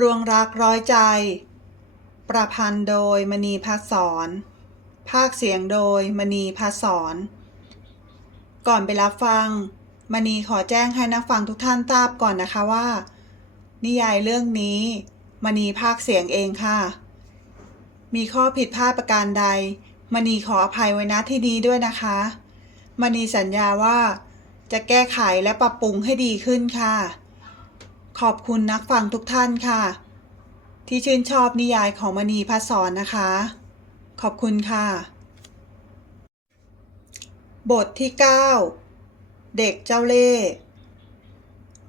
รวงรักร้อยใจ ประพันธ์โดยมณีพัฒสอนภาคเสียงโดยมณีพัฒสอนก่อนไปรับฟัง มณีขอแจ้งให้นักฟังทุกท่านทราบก่อนนะคะว่า นิยายเรื่องนี้ มณีภาคเสียงเองค่ะ มีข้อผิดพลาดประการใด มณีขออภัยไว้ณที่นี้ด้วยนะคะ มณีสัญญาว่า จะแก้ไขและปรับปรุงให้ดีขึ้นค่ะ ขอบคุณนักฟังทุกท่านค่ะ ที่ชื่นชอบนิยายของมณีพัศรนะคะ ขอบคุณค่ะ บทที่ 9 เด็กเจ้าเล่ห์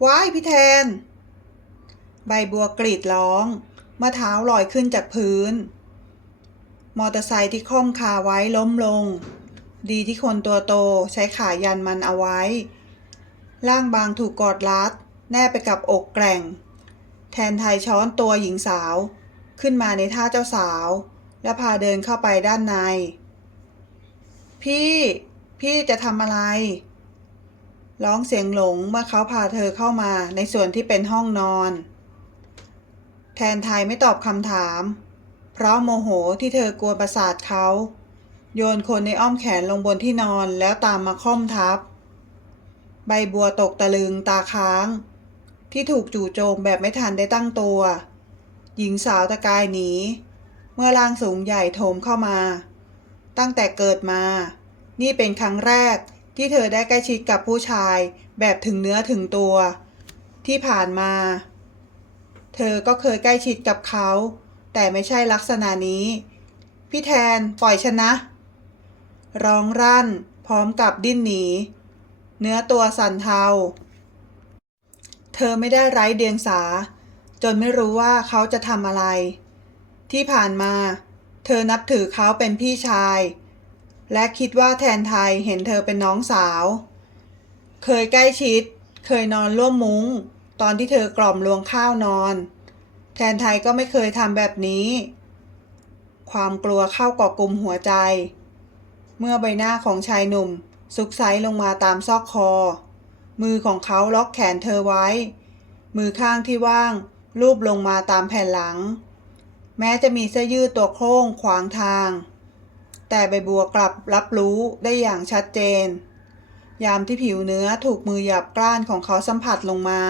ว้ายพี่แทน ใบบัวกรีดร้องเมื่อเท้าลอยขึ้นจากพื้น มอเตอร์ไซค์ที่ค่อมคาไว้ล้มลง ดีที่คนตัวโตใช้ขายันมันเอาไว้ ร่างบางถูกกอดรัด แนบไปกับอกแกร่ง แทนไทยช้อนตัวหญิงสาว ขึ้นมาในท่าเจ้าสาว และพาเดินเข้าไปด้านใน พี่ พี่จะทำอะไร ร้องเสียงหลงเมื่อเขาพาเธอเข้ามาในส่วนที่เป็นห้องนอน แทนไทยไม่ตอบคำถาม เพราะโมโหที่เธอกลัวประสาทเขา โยนคนในอ้อมแขนลงบนที่นอนแล้วตามมาค่อมทับใบบัวตกตะลึงตาค้าง ที่ถูกจู่โจมแบบไม่ทันได้ตั้งตัว หญิงสาวตะกายหนี เมื่อร่างสูงใหญ่โถมเข้ามา ตั้งแต่เกิดมา นี่เป็นครั้งแรกที่เธอได้ใกล้ชิดกับผู้ชายแบบถึงเนื้อถึงตัว ที่ผ่านมา เธอก็เคยใกล้ชิดกับเขา แต่ไม่ใช่ลักษณะนี้ พี่แทนปล่อยฉันนะ ร้องรั่น พร้อมกับดิ้นหนี เนื้อตัวสั่นเทา เธอไม่ได้ไร้เดียงสา จนไม่รู้ว่าเขาจะทำอะไร ที่ผ่านมา เธอนับถือเขาเป็นพี่ชาย และคิดว่าแทนไทยเห็นเธอเป็นน้องสาว เคยใกล้ชิด เคยนอนร่วมมุง้ง ตอนที่เธอกล่อมลวงข้าวนอน แทนไทยก็ไม่เคยทำแบบนี้ ความกลัวเข้ากาะกลุ่มหัวใจ เมื่อใบหน้าของชายหนุ่มซุกไซลงมาตามซอกคอ มือของเขาล็อกแขนเธอไว้ มือข้างที่ว่าง ลูบลงมาตามแผ่นหลัง แม้จะมีเสื้อยืดตัวโค้งขวางทาง แต่ใบบัวกลับรับรู้ได้อย่างชัดเจน ยามที่ผิวเนื้อถูกมือหยาบกร้านของเขาสัมผัสลงมา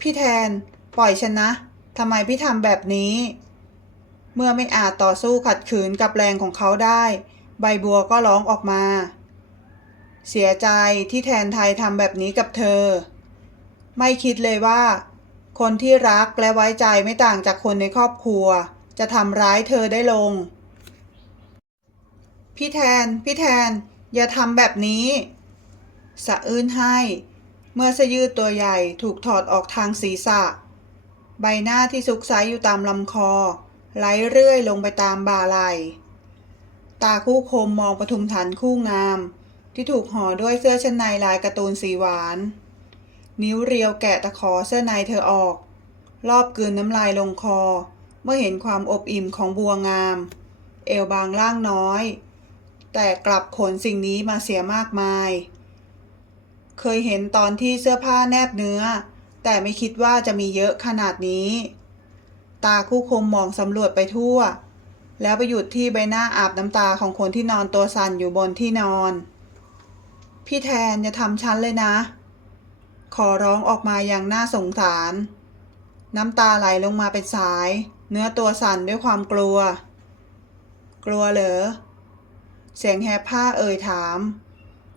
พี่แทน ปล่อยฉันนะทำไมพี่ทำแบบนี้ เมื่อไม่อาจต่อสู้ขัดขืนกับแรงของเขาได้ ใบบัวก็ร้องออกมา เสียใจที่แทนไทยทำแบบนี้กับเธอ ไม่คิดเลยว่า คนที่รักและไว้ใจไม่ต่างจากคนในครอบครัว จะทำร้ายเธอได้ลง พี่แทน พี่แทน อย่าทำแบบนี้ สะอื้นให้ เมื่อสยืดตัวใหญ่ถูกถอดออกทางศีรษะ ใบหน้าที่ซุกไซอยู่ตามลำคอ ไหลเรื่อยลงไปตามบ่าไหลตาคู่คมมองปทุมฐานคู่งาม ที่ถูกห่อด้วยเสื้อชั้นในลายการ์ตูนสีหวาน นิ้วเรียวแกะตะขอเสื้อในเธอออก รอบกลืนน้ำลายลงคอ เมื่อเห็นความอบอิ่มของบัวงาม เอวบางล่างน้อย แต่กลับขนสิ่งนี้มาเสียมากมาย เคยเห็นตอนที่เสื้อผ้าแนบเนื้อ แต่ไม่คิดว่าจะมีเยอะขนาดนี้ ตาคู่คมมองสำรวจไปทั่วแล้วไปหยุดที่ใบหน้าอาบน้ำตาของคนที่นอนตัวสั่นอยู่บนที่นอน พี่แทนอย่าทำฉันเลยนะ ขอร้องออกมาอย่างน่าสงสาร น้ำตาไหลลงมาเป็นสาย เนื้อตัวสั่นด้วยความกลัว กลัวเหรอ เสียงแหบผ้าเอ่ยถาม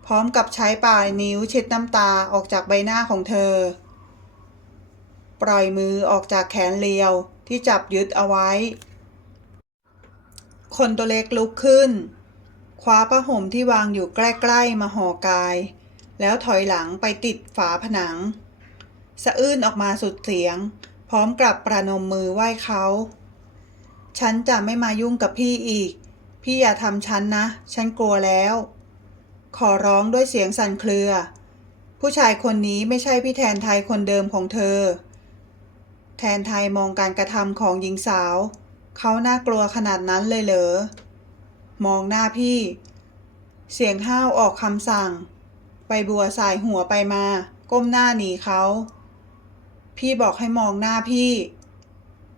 พร้อมกับใช้ปลายนิ้วเช็ดน้ำตาออกจากใบหน้าของเธอ ปล่อยมือออกจากแขนเลียวที่จับยึดเอาไว้ คนตัวเล็กลุกขึ้น คว้าผ้าห่มที่วางอยู่ใกล้ๆมาห่อกาย แล้วถอยหลังไปติดฝาผนัง สะอื้นออกมาสุดเสียง พร้อมกับประนมมือไหว้เขา ฉันจะไม่มายุ่งกับพี่อีก พี่อย่าทำฉันนะ ฉันกลัวแล้ว ขอร้องด้วยเสียงสั่นเครือ ผู้ชายคนนี้ไม่ใช่พี่แทนไทยคนเดิมของเธอ แทนไทยมองการกระทำของหญิงสาว เขาน่ากลัวขนาดนั้นเลยเหรอ มองหน้าพี่ เสียงห้าวออกคำสั่ง ใบบัวสายหัวไปมา ก้มหน้าหนีเขา พี่บอกให้มองหน้าพี่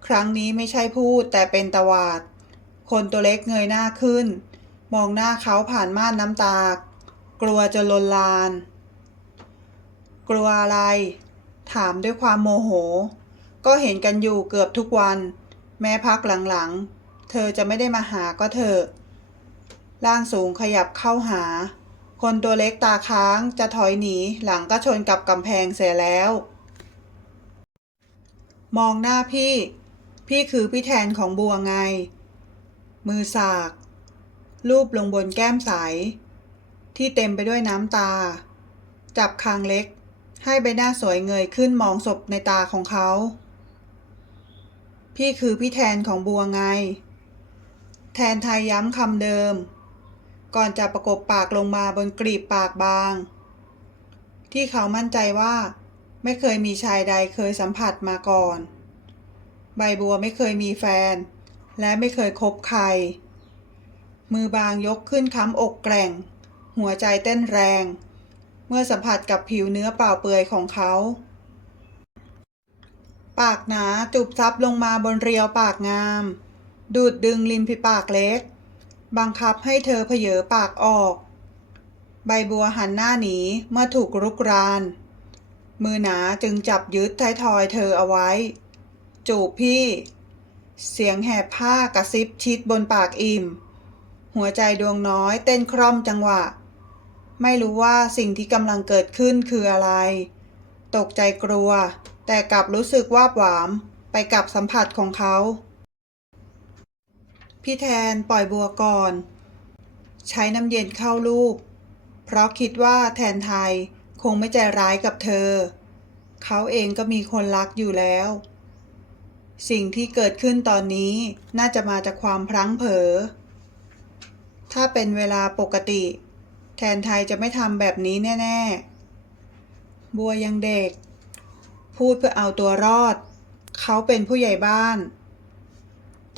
ครั้งนี้ไม่ใช่พูดแต่เป็นตวาด คนตัวเล็กเงยหน้าขึ้น มองหน้าเขาผ่านม่านน้ำตา กลัวจะลนลาน กลัวอะไร ถามด้วยความโมโห ก็เห็นกันอยู่เกือบทุกวัน แม้พักหลังๆ เธอจะไม่ได้มาหาก็เถอะ ร่างสูงขยับเข้าหา คนตัวเล็กตาค้างจะถอยหนีหลังก็ชนกับกำแพงเสียแล้ว มองหน้าพี่ พี่คือพี่แทนของบัวไง มือสาก รูปลงบนแก้มใส ที่เต็มไปด้วยน้ำตา จับคางเล็ก ให้ใบหน้าสวยเงยขึ้นมองศพในตาของเขา พี่คือพี่แทนของบัวไง แทนไทยย้ำคำเดิม ก่อนจะประกบปากลงมาบนกรีบปากบาง ที่เขามั่นใจว่า ไม่เคยมีชายใดเคยสัมผัสมาก่อน ใบบัวไม่เคยมีแฟน และไม่เคยคบใคร มือบางยกขึ้นค้ำอกแกร่ง หัวใจเต้นแรง เมื่อสัมผัสกับผิวเนื้อเปล่าเปลือยของเขา ปากหนาจูบซับลงมาบนเรียวปากงาม ดูดดึงริมฝีปากเล็ก บังคับให้เธอเผยปากออก ใบบัวหันหน้าหนีเมื่อถูกรุกราน มือหนาจึงจับยึดท้ายทอยเธอเอาไว้ จูบพี่ เสียงแหบผ้ากระซิบชิดบนปากอิ่ม หัวใจดวงน้อยเต้นคร่อมจังหวะ ไม่รู้ว่าสิ่งที่กำลังเกิดขึ้นคืออะไร ตกใจกลัว แต่กลับรู้สึกว่าบหวามไปกับสัมผัสของเขา พี่แทนปล่อยบัวก่อน ใช้น้ำเย็นเข้ารูปเพราะคิดว่าแทนไทยคงไม่ใจร้ายกับเธอ เขาเองก็มีคนรักอยู่แล้ว สิ่งที่เกิดขึ้นตอนนี้น่าจะมาจากความพลั้งเผลอ ถ้าเป็นเวลาปกติ แทนไทยจะไม่ทำแบบนี้แน่ ๆ บัวยังเด็ก พูดเพื่อเอาตัวรอด เขาเป็นผู้ใหญ่บ้าน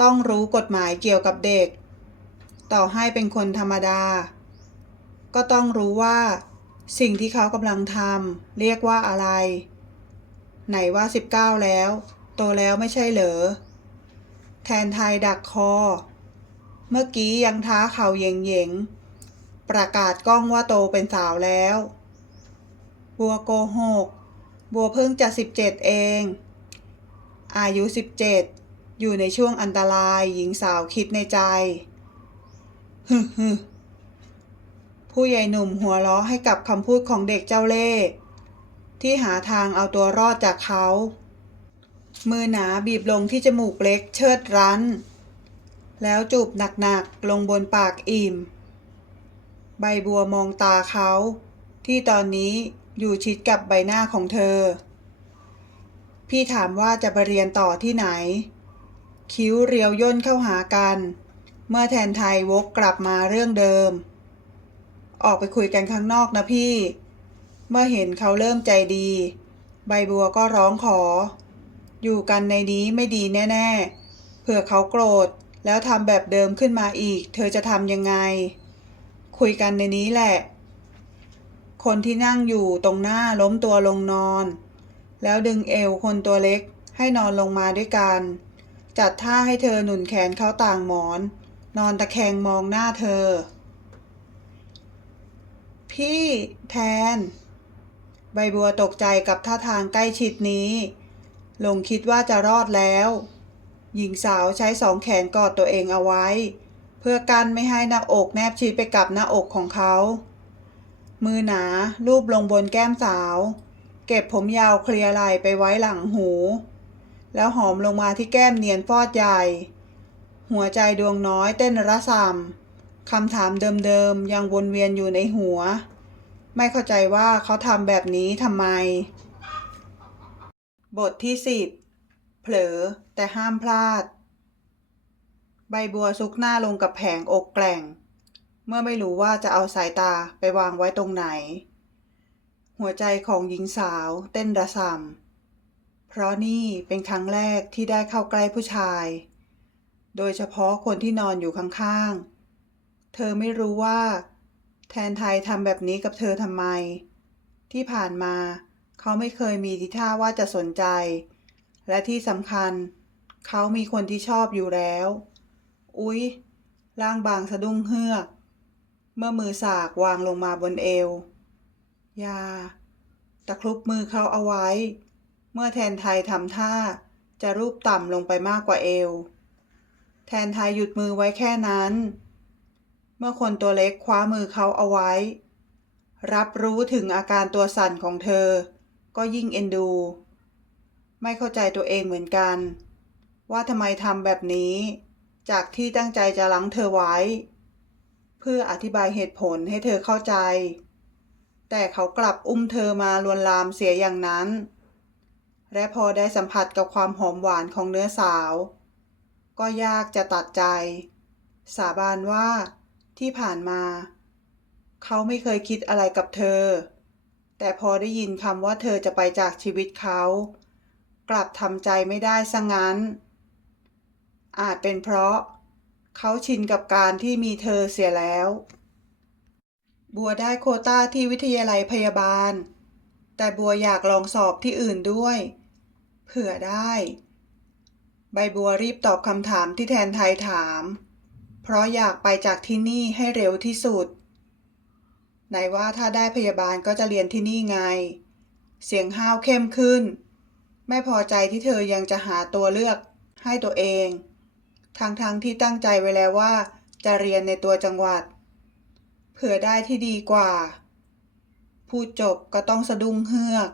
ต้องรู้กฎหมายเกี่ยวกับเด็ก ต่อให้เป็นคนธรรมดา ก็ต้องรู้ว่า สิ่งที่เขากำลังทำเรียกว่าอะไร ไหนว่า 19 แล้ว โตแล้วไม่ใช่เหรอ แทนไทยดักคอ เมื่อกี้ยังท้าเข่าเยงเยงๆประกาศกล้องว่าโตเป็นสาวแล้ว บัวโกหก บัวเพิ่งจะ 17 เอง อายุ 17 อยู่ในช่วงอันตรายหญิงสาวคิดในใจฮึฮึผู้ใหญ่หนุ่มหัวเราะให้กับคำพูดของเด็กเจ้าเล่ห์ที่หาทางเอาตัวรอดจากเขา มือหนาบีบลงที่จมูกเล็กเชิดรั้น แล้วจูบหนักๆลงบนปากอิ่ม ใบบัวมองตาเขา ที่ตอนนี้อยู่ชิดกับใบหน้าของเธอ พี่ถามว่าจะไปเรียนต่อที่ไหน คิ้วเรียวย่นเข้าหากัน เมื่อแทนไทยวกกลับมาเรื่องเดิม ออกไปคุยกันข้างนอกนะพี่ เมื่อเห็นเขาเริ่มใจดี ใบบัวก็ร้องขอ อยู่กันในนี้ไม่ดีแน่ ๆ เผื่อเขาโกรธแล้วทำแบบเดิมขึ้นมาอีก เธอจะทำยังไง คุยกันในนี้แหละ คนที่นั่งอยู่ตรงหน้าล้มตัวลงนอน แล้วดึงเอวคนตัวเล็กให้นอนลงมาด้วยกัน จัดท่าให้เธอหนุนแขนเขาต่างหมอน นอนตะแคงมองหน้าเธอ พี่แทน ใบบัวตกใจกับท่าทางใกล้ชิดนี้ ลงคิดว่าจะรอดแล้ว หญิงสาวใช้สองแขนกอดตัวเองเอาไว้ เพื่อกันไม่ให้หน้าอกแนบชิดไปกับหน้าอกของเขา มือหนาลูบลงบนแก้มสาว เก็บผมยาวเคลียร์ไหลไปไว้หลังหู แล้วหอมลงมาที่แก้มเนียนฟอดใหญ่ หัวใจดวงน้อยเต้นระสำคำถามเดิมๆยังวนเวียนอยู่ในหัว ไม่เข้าใจว่าเขาทำแบบนี้ทำไม บทที่สิบเผลอแต่ห้ามพลาด ใบบัวซุกหน้าลงกับแผงอกแกร่ง เมื่อไม่รู้ว่าจะเอาสายตาไปวางไว้ตรงไหน หัวใจของหญิงสาวเต้นระสำ เพราะนี่เป็นครั้งแรกที่ได้เข้าใกล้ผู้ชาย โดยเฉพาะคนที่นอนอยู่ข้างๆ เธอไม่รู้ว่า แทนไทยทำแบบนี้กับเธอทำไม ที่ผ่านมาเขาไม่เคยมีทีท่าว่าจะสนใจ และที่สำคัญ เขามีคนที่ชอบอยู่แล้ว อุ๊ย ร่างบางสะดุ้งเฮือก เมื่อมือสากวางลงมาบนเอว ยา ตะครุบมือเขาเอาไว้ เมื่อแทนไทยทำท่าจะรูปต่ำลงไปมากกว่าเอว แทนไทยหยุดมือไว้แค่นั้น เมื่อคนตัวเล็กคว้ามือเขาเอาไว้ รับรู้ถึงอาการตัวสั่นของเธอ ก็ยิ่งเอ็นดู ไม่เข้าใจตัวเองเหมือนกัน ว่าทำไมทำแบบนี้ จากที่ตั้งใจจะล้างเธอไว้ เพื่ออธิบายเหตุผลให้เธอเข้าใจ แต่เขากลับอุ้มเธอมาลวนลามเสียอย่างนั้น และพอได้สัมผัสกับความหอมหวานของเนื้อสาว ก็ยากจะตัดใจ สาบานว่าที่ผ่านมา เขาไม่เคยคิดอะไรกับเธอ แต่พอได้ยินคำว่าเธอจะไปจากชีวิตเขา กลับทำใจไม่ได้ซะงั้น อาจเป็นเพราะ เขาชินกับการที่มีเธอเสียแล้ว บัวได้โคต้าที่วิทยาลัยพยาบาลแต่บัวอยากลองสอบที่อื่นด้วย เผื่อได้ ใบบัวรีบตอบคำถามที่แทนไทยถาม เพราะอยากไปจากที่นี่ให้เร็วที่สุดไหนว่าถ้าได้พยาบาลก็จะเรียนที่นี่ไง เสียงห้าวเข้มขึ้น ไม่พอใจที่เธอยังจะหาตัวเลือกให้ตัวเองทั้งๆทที่ตั้งใจไว้แล้วว่า จะเรียนในตัวจังหวัด เผื่อได้ที่ดีกว่า พูดจบก็ต้องสะดุ้งเฮือก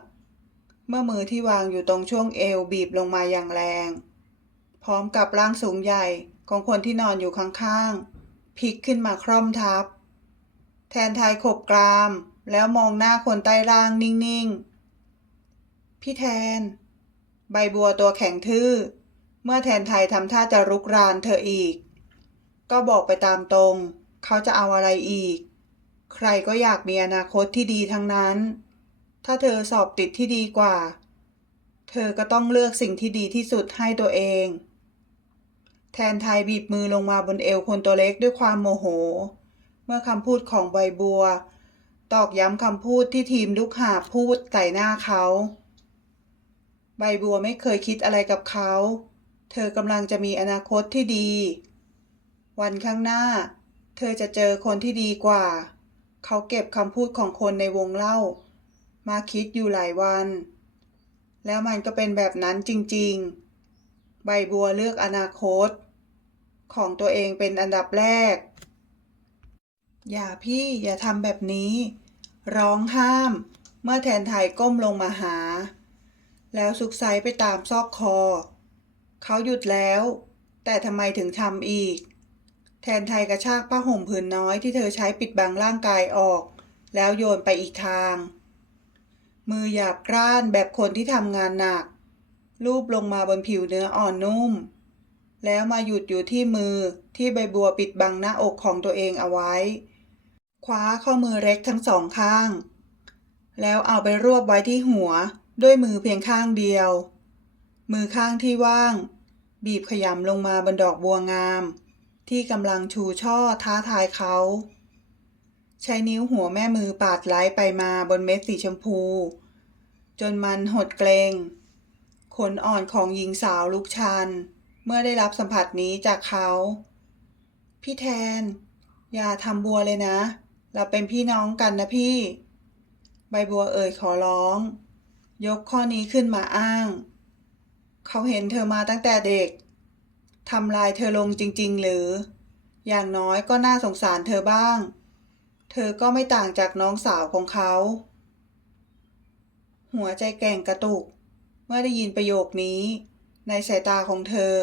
เมื่อมือที่วางอยู่ตรงช่วงเอวบีบลงมาอย่างแรง พร้อมกับร่างสูงใหญ่ของคนที่นอนอยู่ข้างๆพลิกขึ้นมาคร่อมทับ แทนไทยขบกราม แล้วมองหน้าคนใต้ร่างนิ่งๆ พี่แทน ใบบัวตัวแข็งทื่อ เมื่อแทนไทยทำท่าจะรุกรานเธออีก ก็บอกไปตามตรง เขาจะเอาอะไรอีก ใครก็อยากมีอนาคตที่ดีทั้งนั้น ถ้าเธอสอบติดที่ดีกว่า เธอก็ต้องเลือกสิ่งที่ดีที่สุดให้ตัวเอง แทนไทยบีบมือลงมาบนเอวคนตัวเล็กด้วยความโมโห เมื่อคำพูดของใบบัว ตอกย้ำคำพูดที่ทีมลูกหาพูดใส่หน้าเขา ใบบัวไม่เคยคิดอะไรกับเขา เธอกำลังจะมีอนาคตที่ดี วันข้างหน้า เธอจะเจอคนที่ดีกว่า เขาเก็บคำพูดของคนในวงเล่า มาคิดอยู่หลายวัน แล้วมันก็เป็นแบบนั้นจริงๆ ใบบัวเลือกอนาคต ของตัวเองเป็นอันดับแรก อย่าพี่อย่าทำแบบนี้ ร้องห้าม เมื่อแทนไทยก้มลงมาหา แล้วซุกไซไปตามซอกคอ เขาหยุดแล้ว แต่ทำไมถึงทำอีก แทนไทยกระชากผ้าห่มผืนน้อยที่เธอใช้ปิดบังร่างกายออก แล้วโยนไปอีกทาง มือหยาบกร้านแบบคนที่ทำงานหนัก ลูบลงมาบนผิวเนื้ออ่อนนุ่ม แล้วมาหยุดอยู่ที่มือที่ใบบัวปิดบังหน้าอกของตัวเองเอาไว้ คว้าข้อมือเล็กทั้งสองข้าง แล้วเอาไปรวบไว้ที่หัวด้วยมือเพียงข้างเดียว มือข้างที่ว่าง บีบขยำลงมาบนดอกบัวงาม ที่กำลังชูช่อท้าทายเขาใช้นิ้วหัวแม่มือปาดไล้ไปมาบนเม็ดสีชมพู จนมันหดเกรง ขนอ่อนของหญิงสาวลุกชัน เมื่อได้รับสัมผัสนี้จากเขา พี่แทน อย่าทำบัวเลยนะ เราเป็นพี่น้องกันนะพี่ ใบบัวเอ่ยขอร้อง ยกข้อนี้ขึ้นมาอ้าง เขาเห็นเธอมาตั้งแต่เด็กทำลายเธอลงจริง ๆ หรือ อย่างน้อยก็น่าสงสารเธอบ้าง เธอก็ไม่ต่างจากน้องสาวของเขา หัวใจแกร่งกระตุก เมื่อได้ยินประโยคนี้ ในสายตาของเธอ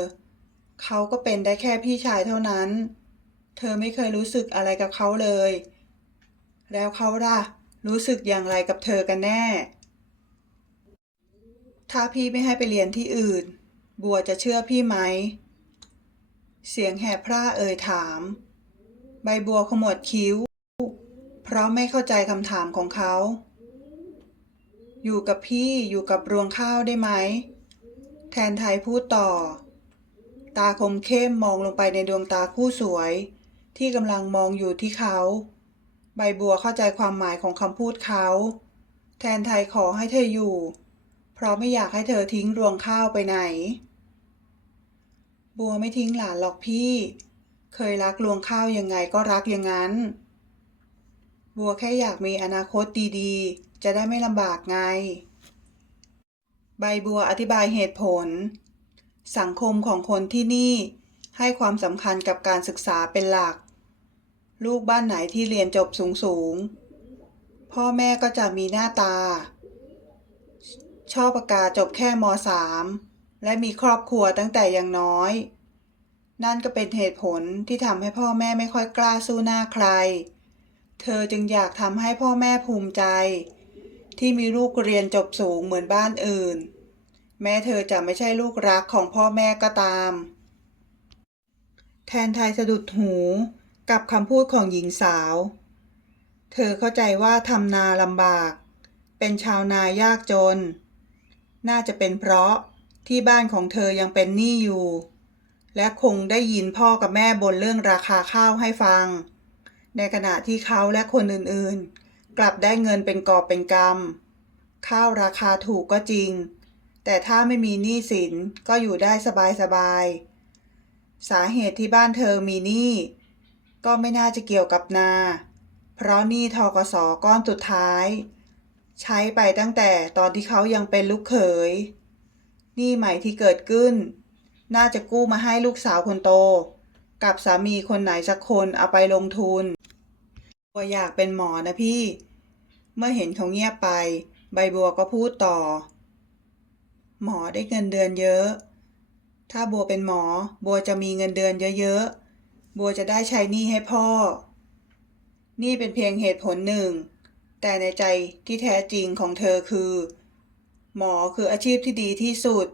เขาก็เป็นได้แค่พี่ชายเท่านั้น เธอไม่เคยรู้สึกอะไรกับเขาเลย แล้วเขาล่ะ รู้สึกอย่างไรกับเธอกันแน่ ถ้าพี่ไม่ให้ไปเรียนที่อื่น บัวจะเชื่อพี่ไหม เสียงแหบพร่าเอ่ยถาม ใบบัวขมวดคิ้ว เพราะไม่เข้าใจคำถามของเขา อยู่กับพี่อยู่กับรวงข้าวได้ไหม แทนไทยพูดต่อ ตาคมเข้มมองลงไปในดวงตาคู่สวย ที่กำลังมองอยู่ที่เขา ใบบัวเข้าใจความหมายของคำพูดเขา แทนไทยขอให้เธออยู่ เพราะไม่อยากให้เธอทิ้งรวงข้าวไปไหน บัวไม่ทิ้งหลานหรอกพี่ เคยรักลวงข้าวยังไงก็รักอย่างนั้น บัวแค่อยากมีอนาคตดีๆ จะได้ไม่ลำบากไง ใบบัวอธิบายเหตุผล สังคมของคนที่นี่ให้ความสำคัญกับการศึกษาเป็นหลัก ลูกบ้านไหนที่เรียนจบสูงๆพ่อแม่ก็จะมีหน้าตา ชอบประกาศจบแค่ม .3 และมีครอบครัวตั้งแต่ยังน้อย นั่นก็เป็นเหตุผลที่ทำให้พ่อแม่ไม่ค่อยกล้าสู้หน้าใคร เธอจึงอยากทำให้พ่อแม่ภูมิใจ ที่มีลูกเรียนจบสูงเหมือนบ้านอื่น แม้เธอจะไม่ใช่ลูกรักของพ่อแม่ก็ตาม แทนไทยสะดุดหูกับคำพูดของหญิงสาว เธอเข้าใจว่าทำนาลำบาก เป็นชาวนายากจน น่าจะเป็นเพราะที่บ้านของเธอยังเป็นหนี้อยู่ และคงได้ยินพ่อกับแม่บ่นเรื่องราคาข้าวให้ฟัง ในขณะที่เขาและคนอื่นๆ กลับได้เงินเป็นกอบเป็นกำข้าวราคาถูกก็จริง แต่ถ้าไม่มีหนี้สินก็อยู่ได้สบายๆสาเหตุที่บ้านเธอมีหนี้ก็ไม่น่าจะเกี่ยวกับนา เพราะหนี้ทกสก้อนสุดท้าย ใช้ไปตั้งแต่ตอนที่เขายังเป็นลูกเขยหนี้ใหม่ที่เกิดขึ้น น่าจะกู้มาให้ลูกสาวคนโต กับสามีคนไหนสักคนเอาไปลงทุนบัวอยากเป็นหมอนะพี่ เมื่อเห็นเขาเงียบไป ใบบัวก็พูดต่อ หมอได้เงินเดือนเยอะ ถ้าบัวเป็นหมอ บัวจะมีเงินเดือนเยอะๆ บัวจะได้ใช้หนี้ให้พ่อ นี่เป็นเพียงเหตุผลหนึ่ง แต่ในใจที่แท้จริงของเธอคือ หมอคืออาชีพที่ดีที่สุด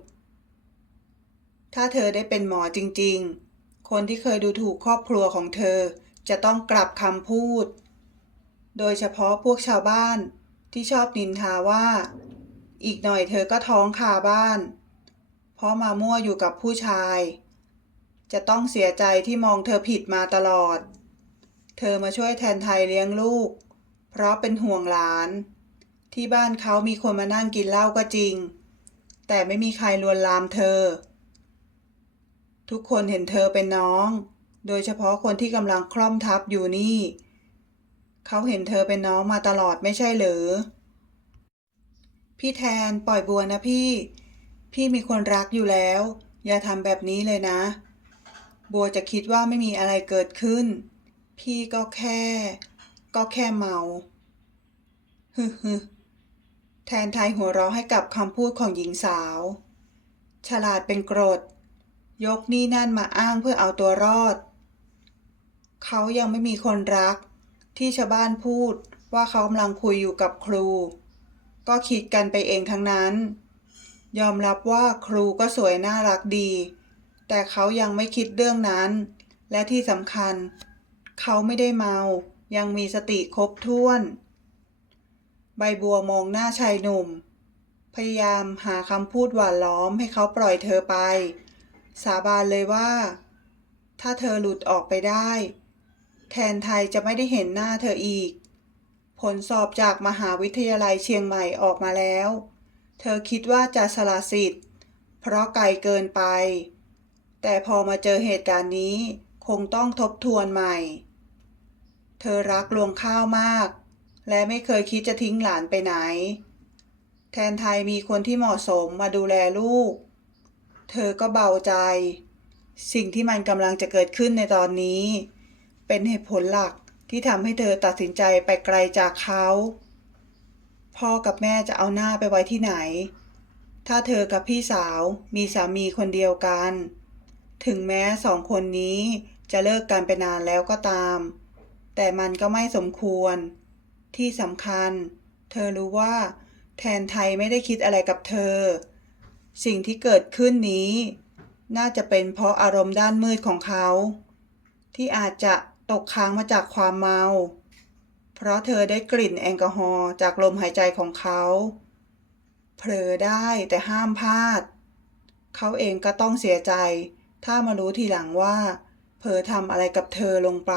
ถ้าเธอได้เป็นหมอจริงๆ คนที่เคยดูถูกครอบครัวของเธอจะต้องกลับคำพูด โดยเฉพาะพวกชาวบ้านที่ชอบนินทาว่า อีกหน่อยเธอก็ท้องคาบ้าน เพราะมามั่วอยู่กับผู้ชาย จะต้องเสียใจที่มองเธอผิดมาตลอด เธอมาช่วยแทนไทยเลี้ยงลูก เพราะเป็นห่วงหลาน ที่บ้านเขามีคนมานั่งกินเหล้าก็จริง แต่ไม่มีใครลวนลามเธอ ทุกคนเห็นเธอเป็นน้อง โดยเฉพาะคนที่กำลังคล่อมทับอยู่นี่ เขาเห็นเธอเป็นน้องมาตลอดไม่ใช่หรือ พี่แทนปล่อยบัวนะพี่ พี่มีคนรักอยู่แล้ว อย่าทำแบบนี้เลยนะ บัวจะคิดว่าไม่มีอะไรเกิดขึ้น พี่ก็แค่ ก็แค่เมาฮึฮึแทนไทยหัวเราะให้กับคำพูดของหญิงสาว ฉลาดเป็นกรด ยกนี่นั่นมาอ้างเพื่อเอาตัวรอด เขายังไม่มีคนรัก ที่ชาวบ้านพูดว่าเขากำลังคุยอยู่กับครู ก็คิดกันไปเองทั้งนั้น ยอมรับว่าครูก็สวยน่ารักดี แต่เขายังไม่คิดเรื่องนั้น และที่สำคัญ เขาไม่ได้เมา ยังมีสติครบถ้วน ใบบัวมองหน้าชายหนุ่ม พยายามหาคำพูดหวานล้อมให้เขาปล่อยเธอไป สาบานเลยว่า ถ้าเธอหลุดออกไปได้ แทนไทยจะไม่ได้เห็นหน้าเธออีก ผลสอบจากมหาวิทยาลัยเชียงใหม่ออกมาแล้ว เธอคิดว่าจะสละสิทธิ์ เพราะไกลเกินไป แต่พอมาเจอเหตุการณ์นี้คงต้องทบทวนใหม่ เธอรักลวงข้าวมาก และไม่เคยคิดจะทิ้งหลานไปไหน แทนไทยมีคนที่เหมาะสมมาดูแลลูก เธอก็เบาใจ สิ่งที่มันกำลังจะเกิดขึ้นในตอนนี้ เป็นเหตุผลหลักที่ทำให้เธอตัดสินใจไปไกลจากเขา พ่อกับแม่จะเอาหน้าไปไว้ที่ไหน ถ้าเธอกับพี่สาวมีสามีคนเดียวกัน ถึงแม้สองคนนี้จะเลิกกันไปนานแล้วก็ตาม แต่มันก็ไม่สมควร ที่สำคัญ เธอรู้ว่า แทนไทยไม่ได้คิดอะไรกับเธอ สิ่งที่เกิดขึ้นนี้ น่าจะเป็นเพราะอารมณ์ด้านมืดของเขา ที่อาจจะ ตกค้างมาจากความเมา เพราะเธอได้กลิ่นแอลกอฮอล์จากลมหายใจของเขา เผลอได้แต่ห้ามพลาด เขาเองก็ต้องเสียใจ ถ้ามารู้ทีหลังว่า เผลอทำอะไรกับเธอลงไป